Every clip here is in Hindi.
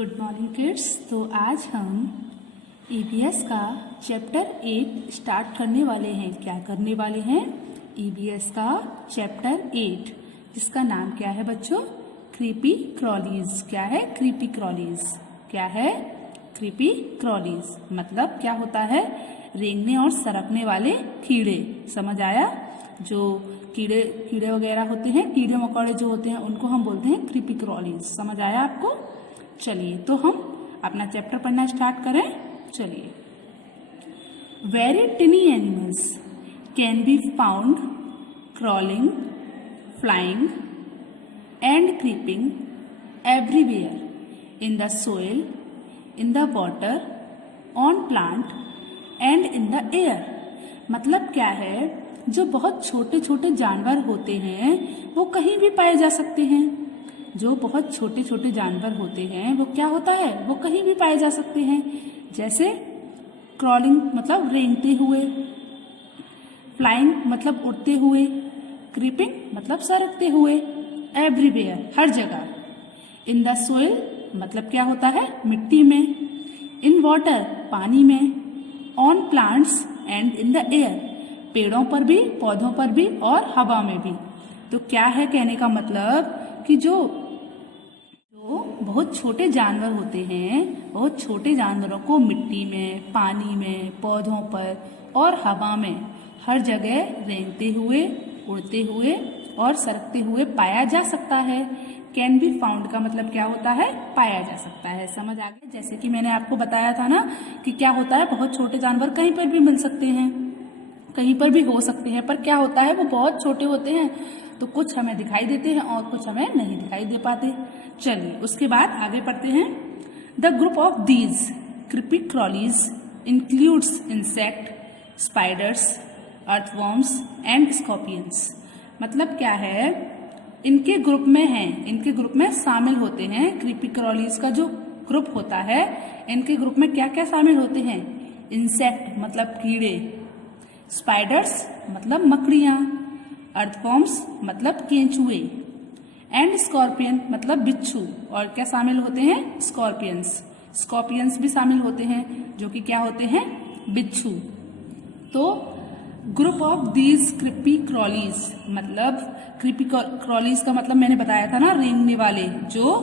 Good morning kids. तो आज हम ईवीएस का चैप्टर 8 स्टार्ट करने वाले हैं। क्या करने वाले हैं? ईवीएस का चैप्टर 8 जिसका नाम क्या है बच्चों? क्रीपी क्रॉलीज। क्या है? क्रीपी क्रॉलीज। क्या है? क्रीपी क्रॉलीज मतलब क्या होता है? रेंगने और सरकने वाले कीड़े। समझ आया? जो कीड़े वगैरह होते हैं, कीड़े मकोड़े जो होते हैं, उनको हम बोलते हैं क्रीपी क्रॉलीज। समझ आया आपको? चलिए तो हम अपना चैप्टर पढ़ना स्टार्ट करें। चलिए। Very टिनी animals can be found crawling, flying and creeping everywhere in the soil, in the water, on plant and in the air। मतलब क्या है? जो बहुत छोटे छोटे जानवर होते हैं वो कहीं भी पाए जा सकते हैं। जो बहुत छोटे छोटे जानवर होते हैं वो क्या होता है? वो कहीं भी पाए जा सकते हैं। जैसे क्रॉलिंग मतलब रेंगते हुए, फ्लाइंग मतलब उड़ते हुए, क्रीपिंग मतलब सरकते हुए, एवरीवेयर हर जगह, इन द सोइल मतलब क्या होता है? मिट्टी में, इन वाटर पानी में, on plants and in the air पेड़ों पर भी, पौधों पर भी और हवा में भी। तो क्या है कहने का मतलब कि जो बहुत छोटे जानवर होते हैं, बहुत छोटे जानवरों को मिट्टी में, पानी में, पौधों पर और हवा में हर जगह रेंगते हुए, उड़ते हुए और सरकते हुए पाया जा सकता है। कैन बी फाउंड का मतलब क्या होता है? पाया जा सकता है। समझ आ गया? जैसे कि मैंने आपको बताया था ना कि क्या होता है, बहुत छोटे जानवर कहीं पर भी मिल सकते हैं, कहीं पर भी हो सकते हैं, पर क्या होता है वो बहुत छोटे होते हैं तो कुछ हमें दिखाई देते हैं और कुछ हमें नहीं दिखाई दे पाते। चलिए उसके बाद आगे पढ़ते हैं। The group of these creepy crawlies includes insect, spiders, earthworms and scorpions. मतलब क्या है? इनके ग्रुप में हैं, इनके ग्रुप में शामिल होते हैं। क्रीपी क्रॉलीज का जो ग्रुप होता है, इनके ग्रुप में क्या क्या शामिल होते हैं? इंसेक्ट मतलब कीड़े, स्पाइडर्स मतलब मकड़ियां, अर्थवर्म्स मतलब केंचुए एंड स्कॉर्पियन मतलब बिच्छू। और क्या शामिल होते हैं? स्कॉर्पियंस। स्कॉर्पियंस भी शामिल होते हैं जो कि क्या होते हैं? बिच्छू। तो ग्रुप ऑफ दीज क्रीपी क्रॉलीज मतलब क्रीपी क्रॉलीज का मतलब मैंने बताया था ना, रेंगने वाले, जो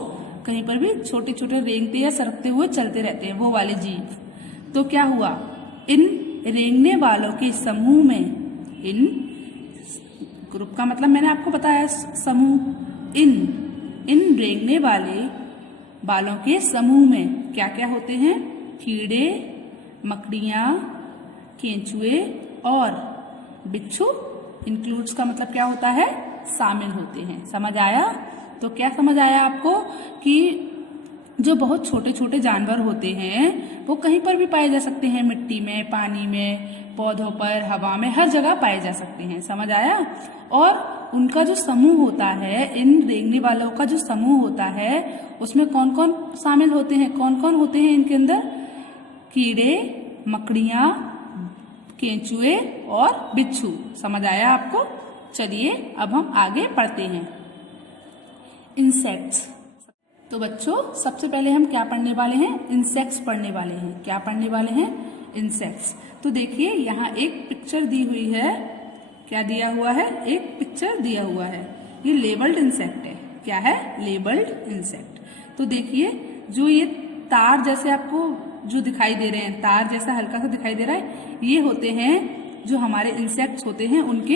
कहीं पर भी छोटे छोटे रेंगते या सरकते हुए चलते रहते हैं, वो वाले जीव। तो क्या हुआ? इन रेंगने वालों के समूह में, इन ग्रुप का मतलब मैंने आपको बताया समूह, इन रेंगने वाले बालों के समूह में क्या क्या होते हैं? कीड़े, मकड़ियां, केंचुए और बिच्छू। इंक्लूड्स का मतलब क्या होता है? शामिल होते हैं। समझ आया? तो क्या समझ आया आपको कि जो बहुत छोटे छोटे जानवर होते हैं वो कहीं पर भी पाए जा सकते हैं, मिट्टी में, पानी में, पौधों पर, हवा में, हर जगह पाए जा सकते हैं। समझ आया? और उनका जो समूह होता है, इन रेंगने वालों का जो समूह होता है, उसमें कौन कौन शामिल होते हैं? कौन कौन होते हैं इनके अंदर? कीड़े, मकड़ियां, केंचुए और बिच्छू। समझ आया आपको? चलिए अब हम आगे पढ़ते हैं। इंसेक्ट्स। तो बच्चों सबसे पहले हम क्या पढ़ने वाले हैं? इंसेक्ट्स पढ़ने वाले हैं। क्या पढ़ने वाले हैं? इंसेक्ट्स। तो देखिए यहाँ एक पिक्चर दी हुई है। क्या दिया हुआ है? एक पिक्चर दिया हुआ है। ये लेबल्ड इंसेक्ट है। क्या है? Labelled insect. तो देखिए जो ये तार जैसे आपको जो दिखाई दे रहे हैं, तार जैसा हल्का सा दिखाई दे रहा है, ये होते हैं जो हमारे इंसेक्ट्स होते हैं, उनके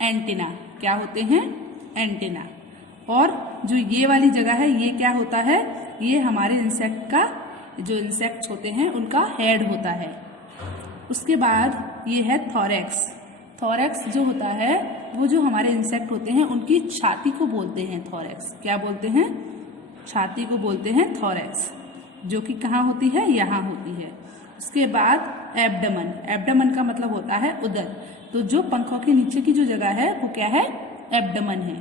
एंटीना। क्या होते हैं? एंटीना। और जो ये वाली जगह है, ये क्या होता है? ये हमारे इंसेक्ट का, जो इंसेक्ट्स होते हैं उनका हेड होता है। उसके बाद ये है थोरैक्स। थोरैक्स जो होता है वो जो हमारे इंसेक्ट होते हैं उनकी छाती को बोलते हैं थोरैक्स। क्या बोलते हैं? छाती को बोलते हैं थोरैक्स, जो कि कहाँ होती है? यहाँ होती है। उसके बाद एब्डमन। एब्डमन का मतलब होता है उदर। तो जो पंखों के नीचे की जो जगह है वो क्या है? एब्डमन है।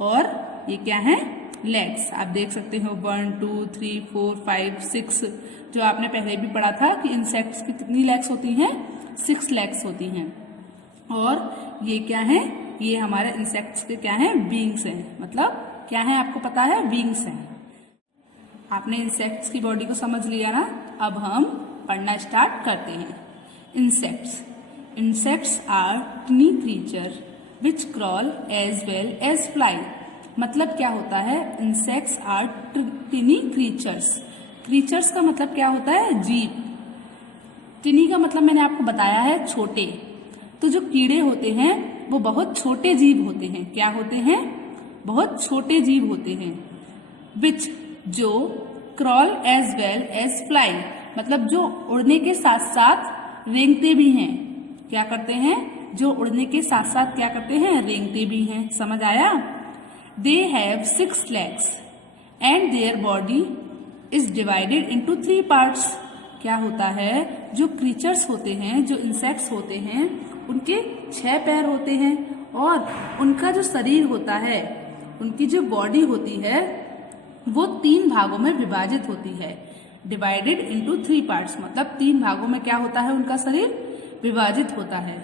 और ये क्या है? लेग्स। आप देख सकते हो 1 2 3 4 5 6, जो आपने पहले भी पढ़ा था कि इंसेक्ट्स की कितनी लेग्स होती हैं? 6 लेग्स होती हैं। और ये क्या है? ये हमारे इंसेक्ट्स के क्या है? विंग्स हैं। मतलब क्या है आपको पता है? विंग्स हैं। आपने इंसेक्ट्स की बॉडी को समझ लिया ना। अब हम पढ़ना स्टार्ट करते हैं। Insects are tiny creature which crawl as well as fly. मतलब क्या होता है? Insects are tiny creatures. Creatures का मतलब क्या होता है? जीव। टिनी का मतलब मैंने आपको बताया है छोटे। तो जो कीड़े होते हैं वो बहुत छोटे जीव होते हैं। क्या होते हैं? बहुत छोटे जीव होते हैं। विच, जो, crawl as well as fly, मतलब जो उड़ने के साथ साथ रेंगते भी हैं। क्या करते हैं? जो उड़ने के साथ साथ क्या करते हैं? रेंगते भी हैं। समझ आया? They have 6 legs and their body is divided into 3 parts। क्या होता है? जो क्रीचर्स होते हैं, जो इंसेक्ट्स होते हैं, उनके 6 पैर होते हैं और उनका जो शरीर होता है, उनकी जो बॉडी होती है वो 3 भागों में विभाजित होती है। डिवाइडेड इंटू 3 parts मतलब 3 भागों में क्या होता है? उनका शरीर विभाजित होता है,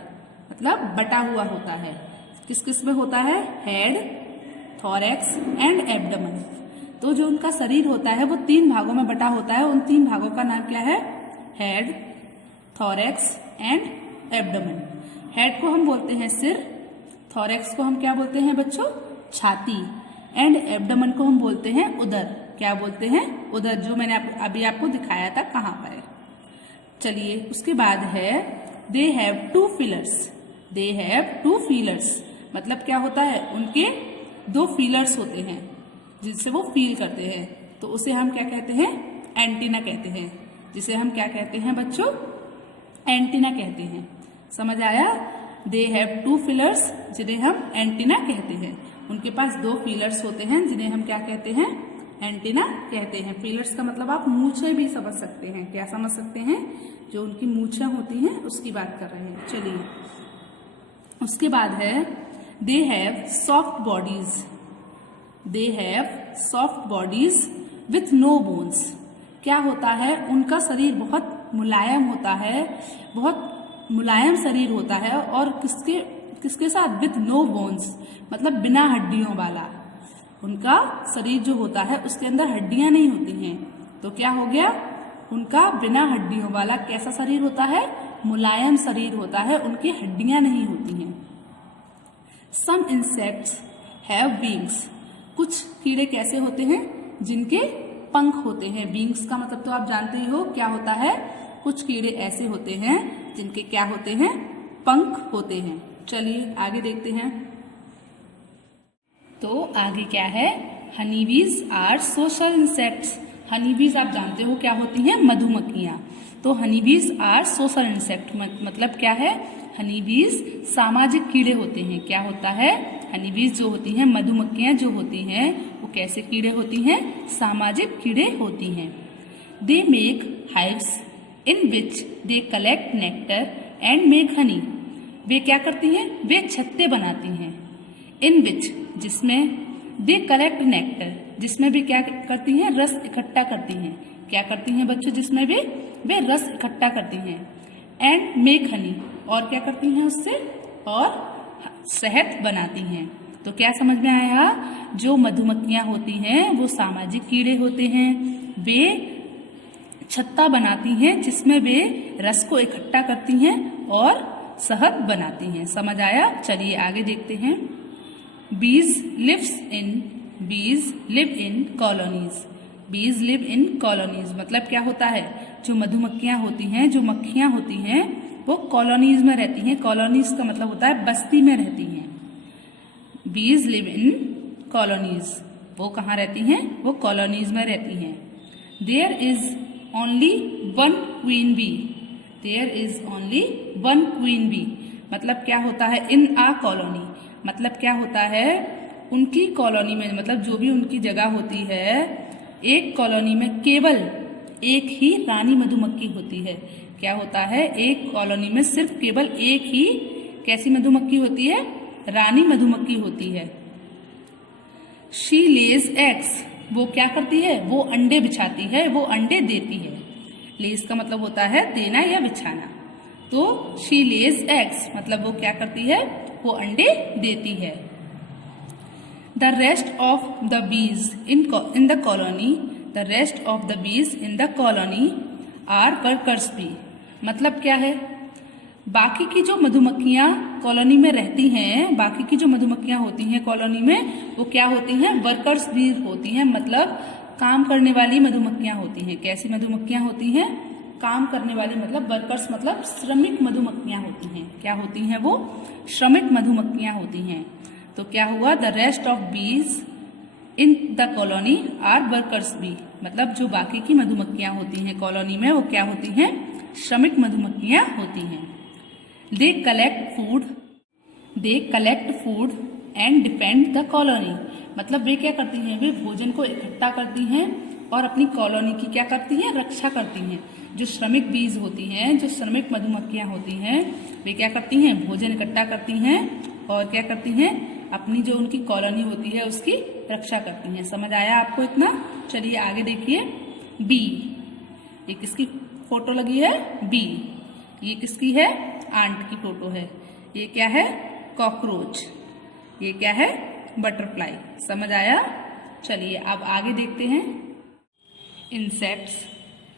मतलब बटा हुआ होता है। किस किस में होता है? Head, thorax and abdomen. तो जो उनका शरीर होता है वो 3 भागों में बटा होता है। उन 3 भागों का नाम क्या है? Head, thorax and abdomen. Head को हम बोलते हैं सिर, थोरैक्स को हम क्या बोलते हैं बच्चों? छाती, एंड एब्डोमेन को हम बोलते हैं उदर। क्या बोलते हैं? उदर, जो मैंने अभी आपको दिखाया था कहाँ पर है। चलिए उसके बाद है they have 2 feelers। They have 2 feelers मतलब क्या होता है? उनके 2 feelers होते हैं जिससे वो फील करते हैं। तो उसे हम क्या कहते हैं? एंटीना कहते हैं। जिसे हम क्या कहते हैं बच्चों? एंटीना कहते हैं। समझ आया? दे हैव 2 feelers जिन्हें हम एंटीना कहते हैं। उनके पास 2 feelers होते हैं जिन्हें हम क्या कहते हैं? एंटीना कहते हैं। feelers का मतलब आप मूछें भी समझ सकते हैं। क्या समझ सकते हैं? जो उनकी मूछें होती हैं उसकी बात कर रहे हैं। चलिए उसके बाद है they have soft bodies. They have soft bodies with no bones. क्या होता है? उनका शरीर बहुत मुलायम होता है, बहुत मुलायम शरीर होता है। और किसके साथ? विथ नो बोन्स मतलब बिना हड्डियों वाला। उनका शरीर जो होता है उसके अंदर हड्डियां नहीं होती हैं। तो क्या हो गया? उनका बिना हड्डियों वाला कैसा शरीर होता है? मुलायम शरीर होता है। उनकी हड्डियां नहीं होती हैं। Some insects have wings. कुछ कीड़े कैसे होते हैं? जिनके पंख होते हैं। विंग्स का मतलब तो आप जानते ही हो क्या होता है। कुछ कीड़े ऐसे होते हैं जिनके क्या होते हैं? पंख होते हैं। चलिए आगे देखते हैं। तो आगे क्या है? Honeybees are social insects. Honeybees आप जानते हो क्या होती हैं? मधुमक्खियां। तो हनीबीज आर सोशल इंसेक्ट मतलब क्या है? हनीबीज सामाजिक कीड़े होते हैं। क्या होता है? हनीबीज जो होती हैं, मधुमक्खियां जो होती हैं, वो कैसे कीड़े होती हैं? सामाजिक कीड़े होती हैं। They make hives in which they collect nectar and make honey. वे क्या करती हैं? वे छत्ते बनाती हैं। इन विच जिसमें, दे कलेक्ट नेक्टर जिसमें भी क्या करती हैं? रस इकट्ठा करती हैं। क्या करती हैं बच्चों? जिसमें भी वे रस इकट्ठा करती हैं। एंड मेक हनी और क्या करती हैं उससे? और शहद बनाती हैं। तो क्या समझ में आया? जो मधुमक्खियां होती हैं वो सामाजिक कीड़े होते हैं। वे छत्ता बनाती हैं जिसमें वे रस को इकट्ठा करती हैं और शहद बनाती हैं। समझ आया? चलिए आगे देखते हैं। बीज लिव इन कॉलोनीज। बीज लिव इन कॉलोनीज मतलब क्या होता है? जो मधुमक्खियां होती हैं, जो मक्खियां होती हैं, वो कॉलोनीज में रहती हैं। कॉलोनीज का मतलब होता है बस्ती में रहती हैं। बीज लिव इन कॉलोनीज, वो कहाँ रहती हैं? वो कॉलोनीज में रहती हैं। There is only 1 queen bee. There is only 1 queen bee मतलब क्या होता है? इन आ कॉलोनी मतलब क्या होता है? उनकी कॉलोनी में, मतलब जो भी उनकी जगह होती है, एक कॉलोनी में केवल एक ही रानी मधुमक्खी होती है। क्या होता है? एक कॉलोनी में सिर्फ केवल एक ही कैसी मधुमक्खी होती है? रानी मधुमक्खी होती है। शी लेज एग्स, वो क्या करती है? वो अंडे बिछाती है, वो अंडे देती है। लेज का मतलब होता है देना या बिछाना। तो शी लेज एग्स मतलब वो क्या करती है? वो अंडे देती है। The rest of the bees in the colony the rest of the bees in the colony are workers bee. मतलब क्या है, बाकी की जो मधुमक्खियां कॉलोनी में रहती हैं, बाकी की जो मधुमक्खियां होती हैं कॉलोनी में, वो क्या होती हैं, वर्कर्स बी होती हैं। मतलब काम करने वाली मधुमक्खियां होती हैं। कैसी मधुमक्खियां होती हैं, काम करने वाली, मतलब वर्कर्स मतलब श्रमिक मधुमक्खियां होती हैं। क्या होती हैं वो, श्रमिक मधुमक्खियां होती हैं। तो क्या हुआ, the rest of bees in the colony are workers bee. मतलब जो बाकी की मधुमक्खियां होती हैं कॉलोनी में, वो क्या होती हैं, श्रमिक मधुमक्खियां होती हैं। They collect food and defend the colony. मतलब वे क्या करती हैं, वे भोजन को इकट्ठा करती हैं और अपनी कॉलोनी की क्या करती हैं, रक्षा करती हैं। जो श्रमिक बीज होती हैं, जो श्रमिक मधुमक्खियां होती हैं, वे क्या करती हैं, भोजन इकट्ठा करती हैं और क्या करती हैं, अपनी जो उनकी कॉलोनी होती है उसकी रक्षा करती हैं। समझ आया आपको इतना? चलिए आगे देखिए। बी, ये किसकी फोटो लगी है, बी। ये किसकी है, आंट की फोटो है। ये क्या है, कॉकरोच। ये क्या है, बटरफ्लाई। समझ आया? चलिए अब आगे देखते हैं। Insects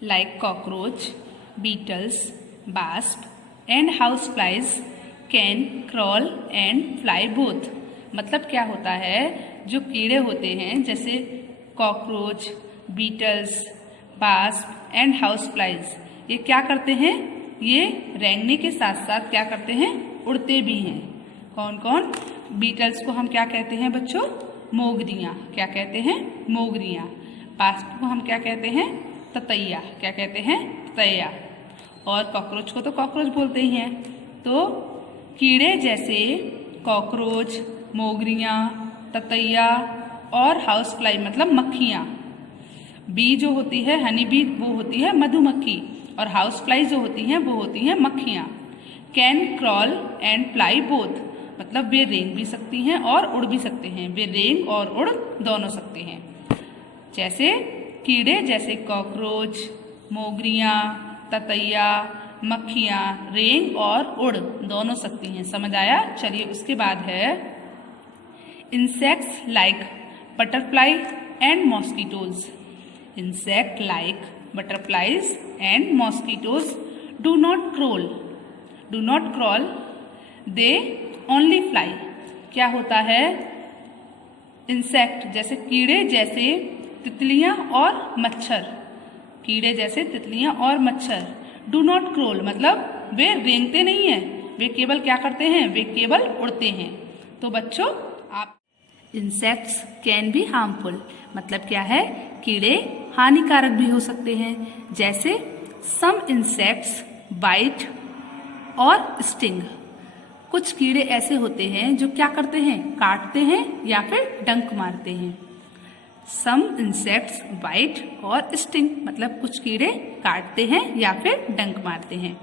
like cockroach, beetles, wasp and house flies can crawl and fly both. मतलब क्या होता है, जो कीड़े होते हैं जैसे cockroach, beetles, wasp and house flies, ये क्या करते हैं, ये रेंगने के साथ साथ क्या करते हैं, उड़ते भी हैं। कौन कौन, बीटल्स को हम क्या कहते हैं बच्चों, मोगरियां। क्या कहते हैं, मोगरियां। वास्प को हम क्या कहते हैं, ततैया। क्या कहते हैं, ततैया। और कॉकरोच को तो कॉकरोच बोलते ही हैं। तो कीड़े जैसे कॉकरोच, मोगरियां, ततैया और हाउस फ्लाई मतलब मक्खियां। बी जो होती है, हनी बी, वो होती है मधुमक्खी, और हाउस फ्लाई जो होती हैं वो होती हैं मक्खियां। Can crawl and fly both, मतलब वे रेंग भी सकती हैं और उड़ भी सकते हैं। वे रेंग और उड़ दोनों सकते हैं। जैसे कीड़े जैसे कॉकरोच, मोगरियां, ततैया, मक्खियां रेंग और उड़ दोनों सकती हैं। समझ आया? चलिए उसके बाद है insects like butterfly and mosquitoes. Insect like butterflies and mosquitoes do not crawl, they only fly. क्या होता है, इंसेक्ट जैसे कीड़े जैसे तितलियां और मच्छर, कीड़े जैसे तितलियां और मच्छर, डू नॉट क्रॉल मतलब वे रेंगते नहीं हैं, वे केवल क्या करते हैं, वे केवल उड़ते हैं। तो बच्चों आप, इंसेक्ट्स कैन बी हार्मफुल मतलब क्या है, कीड़े हानिकारक भी हो सकते हैं। जैसे सम इंसेक्ट्स बाइट और स्टिंग। कुछ कीड़े ऐसे होते हैं जो क्या करते हैं, काटते हैं या फिर डंक मारते हैं। सम इंसेक्ट्स बाइट और स्टिंग मतलब कुछ कीड़े काटते हैं या फिर डंक मारते हैं।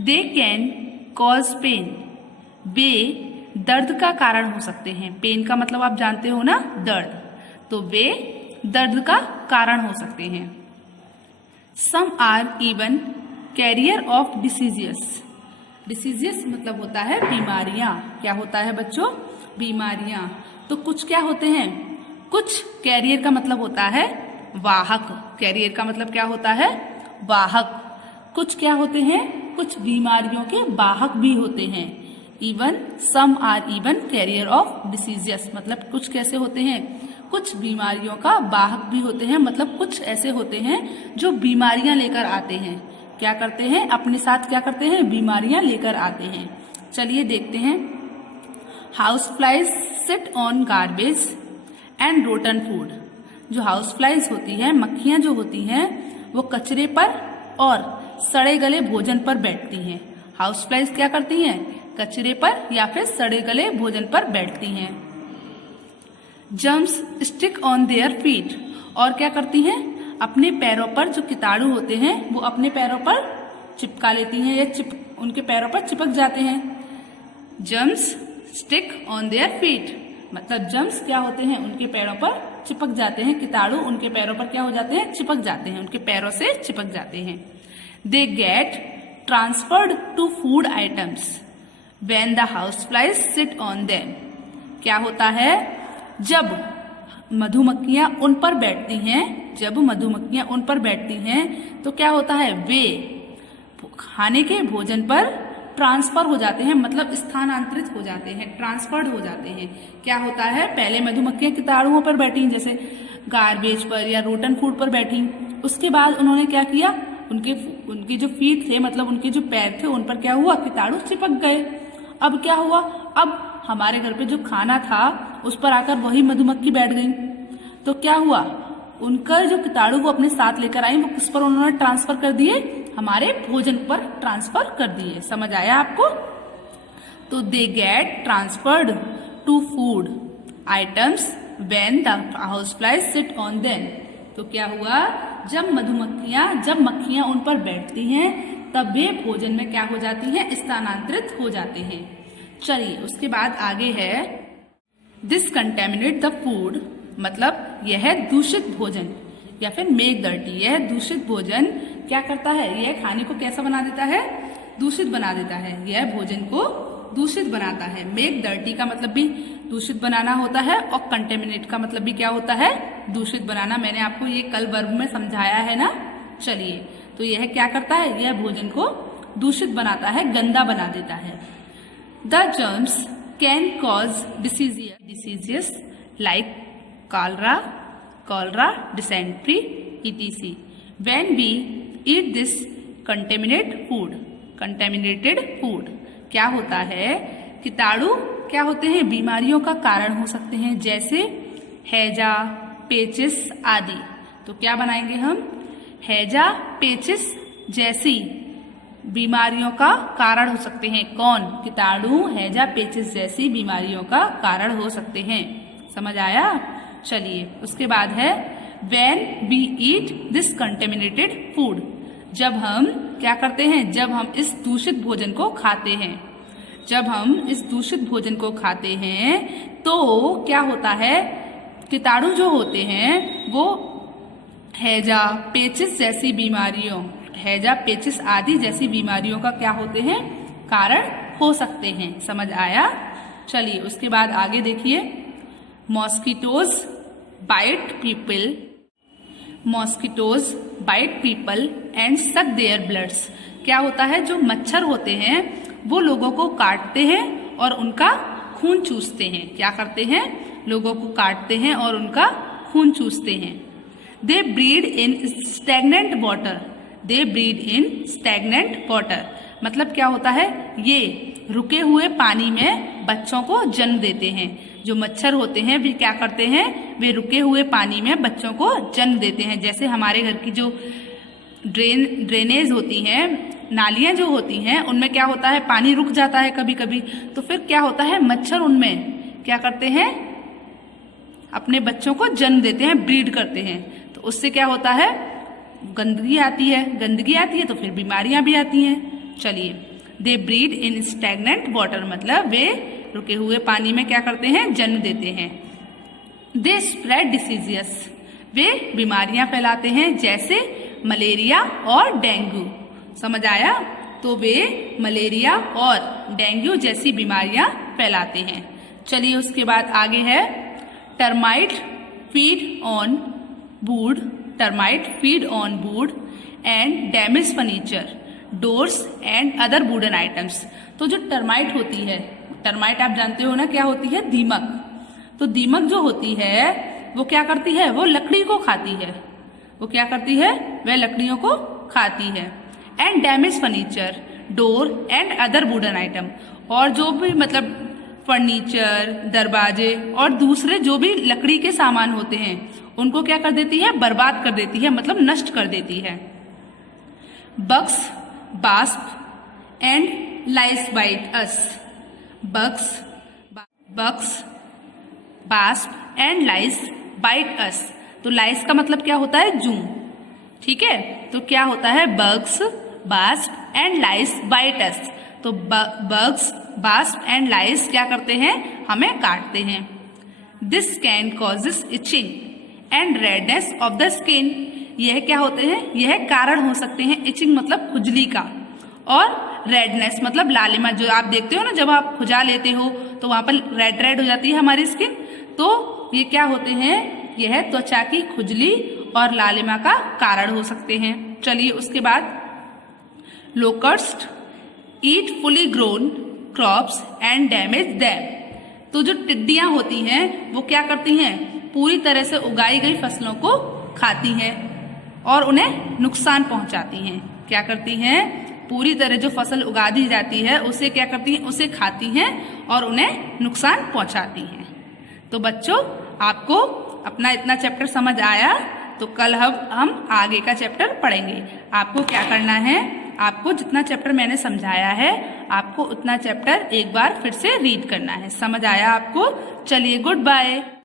दे कैन कॉज पेन, वे दर्द का कारण हो सकते हैं। पेन का मतलब आप जानते हो ना, दर्द, तो वे दर्द का कारण हो सकते हैं। Some are even carrier of diseases. Diseases मतलब होता है बीमारियां। क्या होता है बच्चों, बीमारियां। तो कुछ क्या होते हैं, कुछ कैरियर का मतलब होता है वाहक। कैरियर का मतलब क्या होता है, वाहक। कुछ क्या होते हैं, कुछ बीमारियों के वाहक भी होते हैं। Even some are even carrier of diseases मतलब कुछ कैसे होते हैं, कुछ बीमारियों का वाहक भी होते हैं। मतलब कुछ ऐसे होते हैं जो बीमारियां लेकर आते हैं। क्या करते हैं, अपने साथ क्या करते हैं, बीमारियां लेकर आते हैं। चलिए देखते हैं। House flies sit on garbage and rotten food. जो हाउस फ्लाइज होती है, मक्खियां जो होती हैं, वो कचरे पर और सड़े गले भोजन पर बैठती हैं। हाउस फ्लाइज क्या करती हैं, कचरे पर या फिर सड़े गले भोजन पर बैठती हैं। Germs stick on their feet, और क्या करती हैं, अपने पैरों पर जो कीटाणु होते हैं वो अपने पैरों पर चिपका लेती हैं या उनके पैरों पर चिपक जाते हैं। Germs stick on their feet मतलब जर्म्स क्या होते हैं, उनके पैरों पर चिपक जाते हैं। कीटाणु उनके पैरों पर क्या हो जाते हैं, चिपक जाते हैं, उनके पैरों से चिपक जाते हैं। They get transferred to food items when the house flies sit on them. क्या होता है, जब मधुमक्खियां उन पर बैठती हैं, जब मधुमक्खियां उन पर बैठती हैं तो क्या होता है, वे खाने के भोजन पर ट्रांसफर हो जाते हैं, मतलब स्थानांतरित हो जाते हैं, ट्रांसफर्ड हो जाते हैं। क्या होता है, पहले मधुमक्खियां कीटाणुओं पर बैठी, जैसे गार्बेज पर या रोटन फूड पर बैठी, उसके बाद उन्होंने क्या किया, उनके जो फीट थे, मतलब उनके जो पैर थे, उन पर क्या हुआ, कीटाणु चिपक गए। अब क्या हुआ, अब हमारे घर पे जो खाना था उस पर आकर वही मधुमक्खी बैठ गई, तो क्या हुआ, उनका जो कीटाणु वो अपने साथ लेकर आई, वो किस पर उन्होंने ट्रांसफर कर दिए, हमारे भोजन पर ट्रांसफर कर दिए। समझ आया आपको? तो they get transferred to food items when the house flies sit on them. तो क्या हुआ, जब मक्खियां उन पर बैठती हैं तब वे भोजन में क्या हो जाती हैं, स्थानांतरित हो जाते हैं। चलिए उसके बाद आगे है दिस कंटेमिनेट द फूड, मतलब यह दूषित भोजन या फिर मेक डर्टी, यह दूषित भोजन क्या करता है, यह खाने को कैसा बना देता है, दूषित बना देता है, यह भोजन को दूषित बनाता है। मेक डर्टी का मतलब भी दूषित बनाना होता है और कंटेमिनेट का मतलब भी क्या होता है, दूषित बनाना। मैंने आपको ये कल वर्ब में समझाया है ना। चलिए, तो यह क्या करता है, यह भोजन को दूषित बनाता है, गंदा बना देता है। The germs can cause diseases like cholera, dysentery, etc. When we eat this contaminated food, क्या होता है, कीटाणु क्या होते हैं, बीमारियों का कारण हो सकते हैं, जैसे हैजा, पेचिस आदि। तो क्या बनाएंगे हम, हैजा, पेचिस जैसी बीमारियों का कारण हो सकते हैं। कौन, कीटाणु हैजा, पेचिस जैसी बीमारियों का कारण हो सकते हैं। समझ आया? चलिए उसके बाद है when we eat this contaminated food, जब हम क्या करते हैं, जब हम इस दूषित भोजन को खाते हैं, जब हम इस दूषित भोजन को खाते हैं तो क्या होता है, कीटाणु जो होते हैं वो हैजा, पेचिस जैसी बीमारियों, हैजा, पेचिस आदि जैसी बीमारियों का क्या होते हैं, कारण हो सकते हैं। समझ आया? चलिए उसके बाद आगे देखिए, मॉस्किटोज बाइट पीपल एंड सक देयर ब्लड्स। क्या होता है, जो मच्छर होते हैं वो लोगों को काटते हैं और उनका खून चूसते हैं। क्या करते हैं, लोगों को काटते हैं और उनका खून चूसते हैं। दे ब्रीड इन स्टैग्नेंट वाटर, मतलब क्या होता है, ये रुके हुए पानी में बच्चों को जन्म देते हैं। जो मच्छर होते हैं वे क्या करते हैं, वे रुके हुए पानी में बच्चों को जन्म देते हैं। जैसे हमारे घर की जो ड्रेनेज होती हैं, नालियां जो होती हैं, उनमें क्या होता है, पानी रुक जाता है कभी कभी, तो फिर क्या होता है, मच्छर उनमें क्या करते हैं, अपने बच्चों को जन्म देते हैं, ब्रीड करते हैं। तो उससे क्या होता है, गंदगी आती है तो फिर बीमारियां भी आती हैं। चलिए, दे ब्रीड इन स्टैग्नेंट वाटर, मतलब वे रुके हुए पानी में क्या करते हैं, जन्म देते हैं। दे स्प्रेड डिसीजेस, वे बीमारियां फैलाते हैं, जैसे मलेरिया और डेंगू। समझ आया? तो वे मलेरिया और डेंगू जैसी बीमारियां फैलाते हैं। चलिए उसके बाद आगे है, termite feed on would and damage furniture, doors and other wooden items. तो जो टर्माइट होती है, टर्माइट आप जानते हो ना क्या होती है, दीमक। तो दीमक जो होती है वो क्या करती है, वो लकड़ी को खाती है, वो क्या करती है, वह लकड़ियों को खाती है। And damage furniture, door and other wooden item, और जो भी मतलब फर्नीचर, दरवाजे और दूसरे जो भी लकड़ी के सामान होते हैं उनको क्या कर देती है, बर्बाद कर देती है, मतलब नष्ट कर देती है। Bugs, wasp and lice bite us, bugs, wasp and lice bite us. तो लाइस का मतलब क्या होता है, जू। ठीक है, तो क्या होता है, bugs, wasp and lice bite us. तो बग्स, बास्प एंड लाइस क्या करते हैं, हमें काटते हैं। This can causes etching and redness of the skin, यह क्या होते हैं, यह कारण हो सकते हैं, इचिंग मतलब खुजली का, और रेडनेस मतलब लालिमा, जो आप देखते हो ना जब आप खुजा लेते हो तो वहां पर रेड रेड हो जाती है हमारी स्किन, तो ये क्या होते हैं, यह त्वचा की खुजली और लालिमा का कारण हो सकते हैं। चलिए उसके बाद locust eat fully grown crops and damage them. तो जो टिड्डियां होती हैं वो क्या करती हैं, पूरी तरह से उगाई गई फसलों को खाती हैं और उन्हें नुकसान पहुंचाती हैं। क्या करती हैं, पूरी तरह जो फसल उगा दी जाती है उसे क्या करती हैं, उसे खाती हैं और उन्हें नुकसान पहुंचाती हैं। तो बच्चों आपको अपना इतना चैप्टर समझ आया, तो कल हम आगे का चैप्टर पढ़ेंगे। आपको क्या करना है, आपको जितना चैप्टर मैंने समझाया है आपको उतना चैप्टर एक बार फिर से रीड करना है। समझ आया आपको? चलिए गुड बाय।